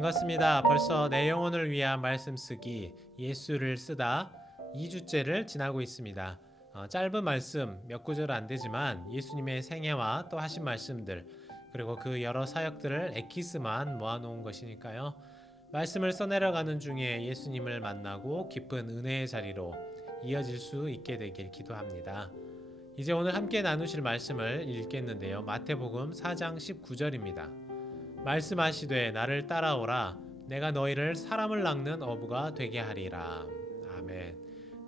반갑습니다. 벌써 내 영혼을 위한 말씀 쓰기 예수를 쓰다 2주째를 지나고 있습니다. 짧은 말씀 몇 구절 안 되지만 예수님의 생애와 또 하신 말씀들 그리고 그 여러 사역들을 엑기스만 모아놓은 것이니까요. 말씀을 써내려가는 중에 예수님을 만나고 깊은 은혜의 자리로 이어질 수 있게 되길 기도합니다. 이제 오늘 함께 나누실 말씀을 읽겠는데요. 마태복음 4장 19절입니다. 말씀하시되 나를 따라오라 내가 너희를 사람을 낚는 어부가 되게 하리라. 아멘.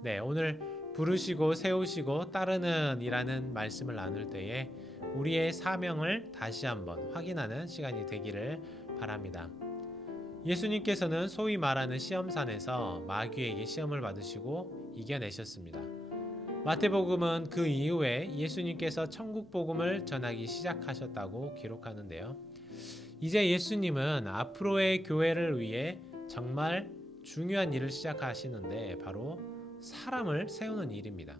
네, 오늘 부르시고 세우시고 따르는 이라는 말씀을 나눌 때에 우리의 사명을 다시 한번 확인하는 시간이 되기를 바랍니다. 예수님께서는 소위 말하는 시험산에서 마귀에게 시험을 받으시고 이겨내셨습니다. 마태복음은 그 이후에 예수님께서 천국 복음을 전하기 시작하셨다고 기록하는데요. 이제 예수님은 앞으로의 교회를 위해 정말 중요한 일을 시작하시는데 바로 사람을 세우는 일입니다.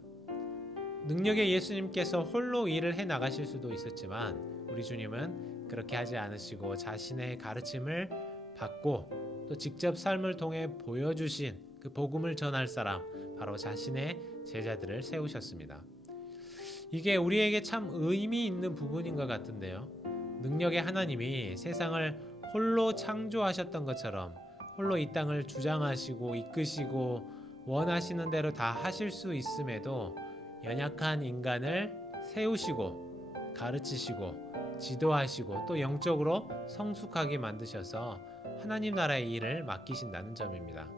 능력의 예수님께서 홀로 일을 해 나가실 수도 있었지만 우리 주님은 그렇게 하지 않으시고 자신의 가르침을 받고 또 직접 삶을 통해 보여주신 그 복음을 전할 사람 바로 자신의 제자들을 세우셨습니다. 이게 우리에게 참 의미 있는 부분인 것 같은데요. 능력의 하나님이 세상을 홀로 창조하셨던 것처럼 홀로 이 땅을 주장하시고 이끄시고 원하시는 대로 다 하실 수 있음에도 연약한 인간을 세우시고 가르치시고 지도하시고 또 영적으로 성숙하게 만드셔서 하나님 나라의 일을 맡기신다는 점입니다.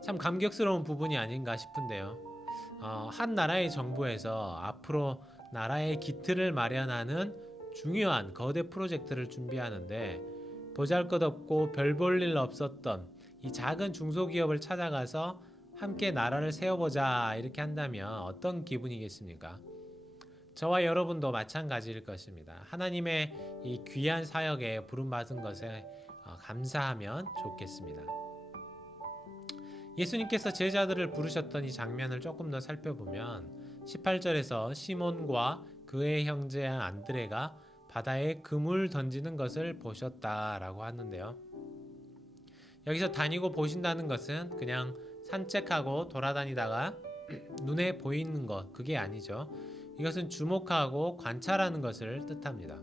참 감격스러운 부분이 아닌가 싶은데요. 한 나라의 정부에서 앞으로 나라의 기틀을 마련하는 중요한 거대 프로젝트를 준비하는데 보잘것없고 별 볼 일 없었던 이 작은 중소기업을 찾아가서 함께 나라를 세워보자 이렇게 한다면 어떤 기분이겠습니까? 저와 여러분도 마찬가지일 것입니다. 하나님의 이 귀한 사역에 부름받은 것에 감사하면 좋겠습니다. 예수님께서 제자들을 부르셨던 이 장면을 조금 더 살펴보면 18절에서 시몬과 그의 형제 안드레가 바다에 그물 던지는 것을 보셨다라고 하는데요. 여기서 다니고 보신다는 것은 그냥 산책하고 돌아다니다가 눈에 보이는 것 그게 아니죠. 이것은 주목하고 관찰하는 것을 뜻합니다.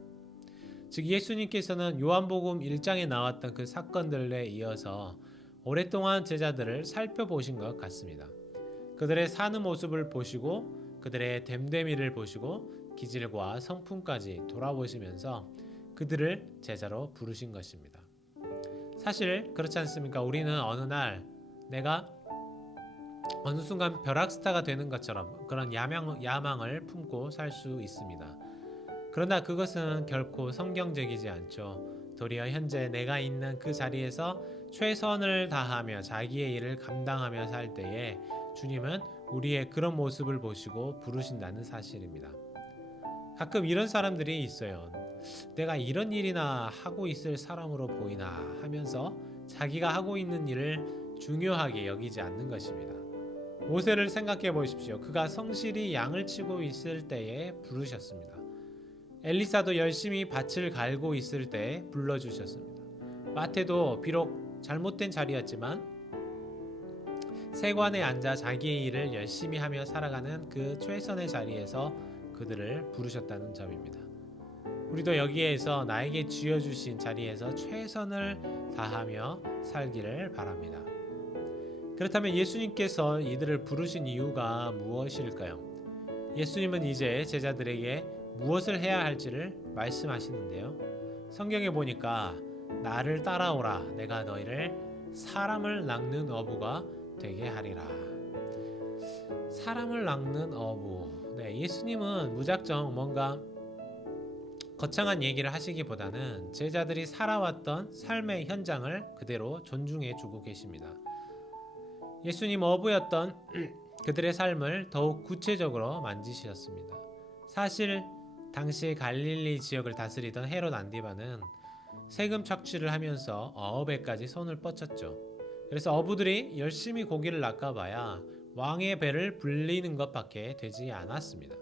즉 예수님께서는 요한복음 1장에 나왔던 그 사건들에 이어서 오랫동안 제자들을 살펴보신 것 같습니다. 그들의 사는 모습을 보시고 그들의 됨됨이를 보시고 기질과 성품까지 돌아보시면서 그들을 제자로 부르신 것입니다. 사실 그렇지 않습니까? 우리는 어느 날 내가 어느 순간 벼락스타가 되는 것처럼 그런 야망을 품고 살 수 있습니다. 그러나 그것은 결코 성경적이지 않죠. 도리어 현재 내가 있는 그 자리에서 최선을 다하며 자기의 일을 감당하며 살 때에 주님은 우리의 그런 모습을 보시고 부르신다는 사실입니다. 가끔 이런 사람들이 있어요. 내가 이런 일이나 하고 있을 사람으로 보이나 하면서 자기가 하고 있는 일을 중요하게 여기지 않는 것입니다. 모세를 생각해 보십시오. 그가 성실히 양을 치고 있을 때에 부르셨습니다. 엘리사도 열심히 밭을 갈고 있을 때에 불러주셨습니다. 마태도 비록 잘못된 자리였지만 세관에 앉아 자기의 일을 열심히 하며 살아가는 그 최선의 자리에서 그들을 부르셨다는 점입니다. 우리도 여기에서 나에게 쥐어주신 자리에서 최선을 다하며 살기를 바랍니다. 그렇다면 예수님께서 이들을 부르신 이유가 무엇일까요? 예수님은 이제 제자들에게 무엇을 해야 할지를 말씀하시는데요. 성경에 보니까 나를 따라오라 내가 너희를 사람을 낚는 어부가 되게 하리라. 사람을 낚는 어부. 네, 예수님은 무작정 뭔가 거창한 얘기를 하시기보다는 제자들이 살아왔던 삶의 현장을 그대로 존중해 주고 계십니다. 예수님 어부였던 그들의 삶을 더욱 구체적으로 만지셨습니다. 사실 당시 갈릴리 지역을 다스리던 헤롯 안디바는 세금 착취를 하면서 어업에까지 손을 뻗쳤죠. 그래서 어부들이 열심히 고기를 낚아봐야 왕의 배를 불리는 것밖에 되지 않았습니다.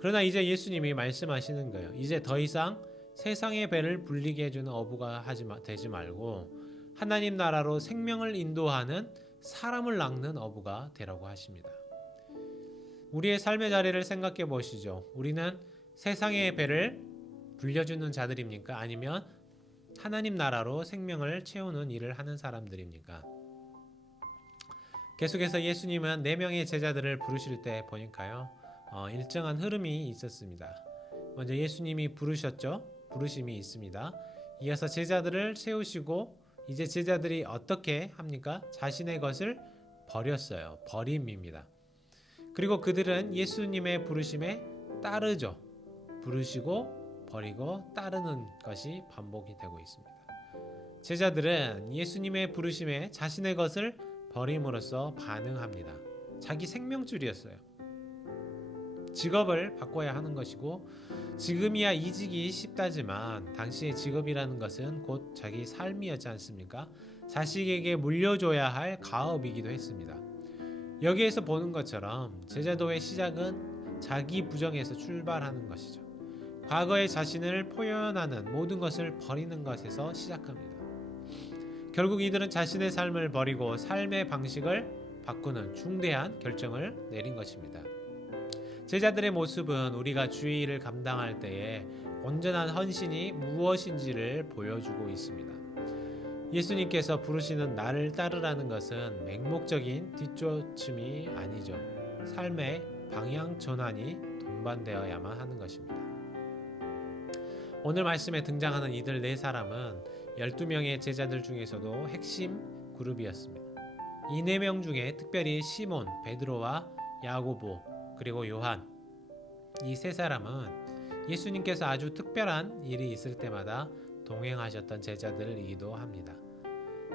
그러나 이제 예수님이 말씀하시는 거예요. 이제 더 이상 세상의 배를 불리게 해주는 어부가 되지 말고 하나님 나라로 생명을 인도하는 사람을 낚는 어부가 되라고 하십니다. 우리의 삶의 자리를 생각해 보시죠. 우리는 세상의 배를 불려주는 자들입니까? 아니면 하나님 나라로 생명을 채우는 일을 하는 사람들입니까? 계속해서 예수님은 4명의 제자들을 부르실 때 보니까요, 일정한 흐름이 있었습니다. 먼저 예수님이 부르셨죠. 부르심이 있습니다. 이어서 제자들을 세우시고 이제 제자들이 어떻게 합니까? 자신의 것을 버렸어요. 버림입니다. 그리고 그들은 예수님의 부르심에 따르죠. 부르시고 버리고 따르는 것이 반복이 되고 있습니다. 제자들은 예수님의 부르심에 자신의 것을 버림으로써 반응합니다. 자기 생명줄이었어요. 직업을 바꿔야 하는 것이고 지금이야 이직이 쉽다지만 당시의 직업이라는 것은 곧 자기 삶이었지 않습니까? 자식에게 물려줘야 할 가업이기도 했습니다. 여기에서 보는 것처럼 제자도의 시작은 자기 부정에서 출발하는 것이죠. 과거의 자신을 표현하는 모든 것을 버리는 것에서 시작합니다. 결국 이들은 자신의 삶을 버리고 삶의 방식을 바꾸는 중대한 결정을 내린 것입니다. 제자들의 모습은 우리가 주의 일을 감당할 때에 온전한 헌신이 무엇인지를 보여주고 있습니다. 예수님께서 부르시는 나를 따르라는 것은 맹목적인 뒷조침이 아니죠. 삶의 방향 전환이 동반되어야만 하는 것입니다. 오늘 말씀에 등장하는 이들 4사람은 12명의 제자들 중에서도 핵심 그룹이었습니다. 이 4명 중에 특별히 시몬, 베드로와 야고보, 그리고 요한, 이 3사람은 예수님께서 아주 특별한 일이 있을 때마다 동행하셨던 제자들이기도 합니다.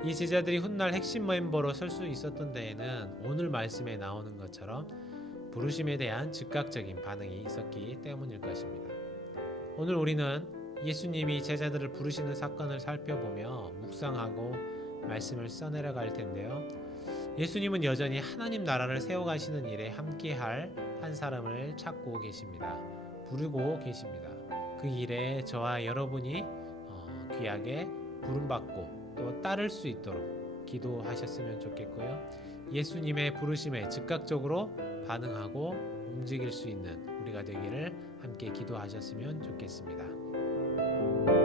이 제자들이 훗날 핵심 멤버로 설 수 있었던 데에는 오늘 말씀에 나오는 것처럼 부르심에 대한 즉각적인 반응이 있었기 때문일 것입니다. 오늘 우리는 예수님이 제자들을 부르시는 사건을 살펴보며 묵상하고 말씀을 써내려갈 텐데요. 예수님은 여전히 하나님 나라를 세워가시는 일에 함께할 한 사람을 찾고 계십니다. 부르고 계십니다. 그 일에 저와 여러분이 귀하게 부름받고 또 따를 수 있도록 기도하셨으면 좋겠고요. 예수님의 부르심에 즉각적으로 반응하고 움직일 수 있는 우리가 되기를 함께 기도하셨으면 좋겠습니다.